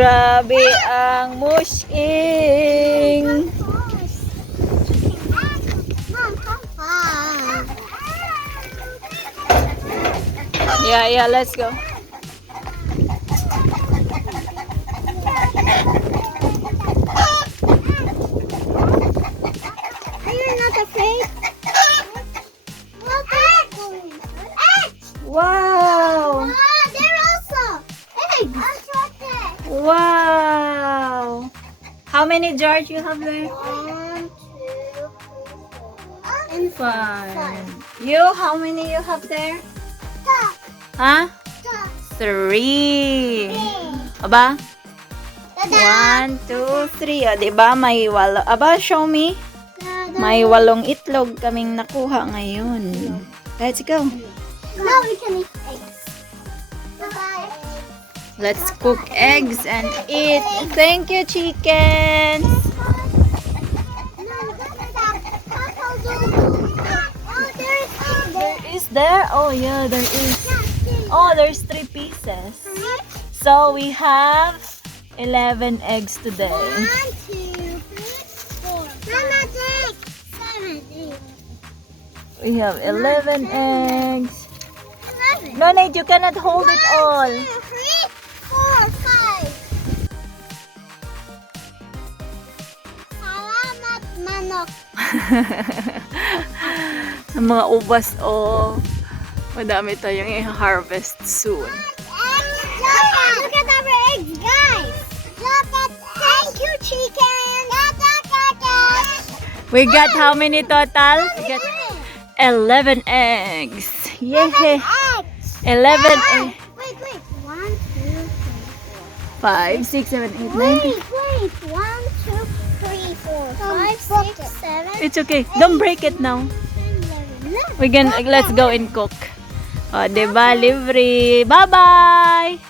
Grabe ang mushing. Yeah, let's go. Are you not afraid? Wow! There also eggs. Wow! How many jars you have there? 1, 2, and 5. You, how many you have there? Huh? 3. Aba? 1, 2, 3. O, diba? May 8. Aba, show me. May 8 itlog kaming nakuha ngayon. Let's go. Now we can eat eggs. Bye. Let's cook eggs and eat. Thank you, chickens. There is there? Oh, yeah, there is. Oh, there's 3 pieces. So we have 11 eggs today. 1, 2, 3, 4. Mama, take 7, 8. We have 11 eggs. 11. No, Nate, you cannot hold it all. 1, 2, 3, 4, 5. Salamat, manok. Ang mga ubas, oh. Madami tayong i-harvest soon. Look at our eggs, guys. Thank you, chicken. We got how many total? We got 11 eggs. Yeah. 11 eggs. Wait. 1, 2, 5, 6, 7, 8, 9. Wait. 1, 2, 3, 4, 5, 6, 7. It's okay. Don't break it now. Let's go and cook. Oh, diba? Libre. Bye-bye!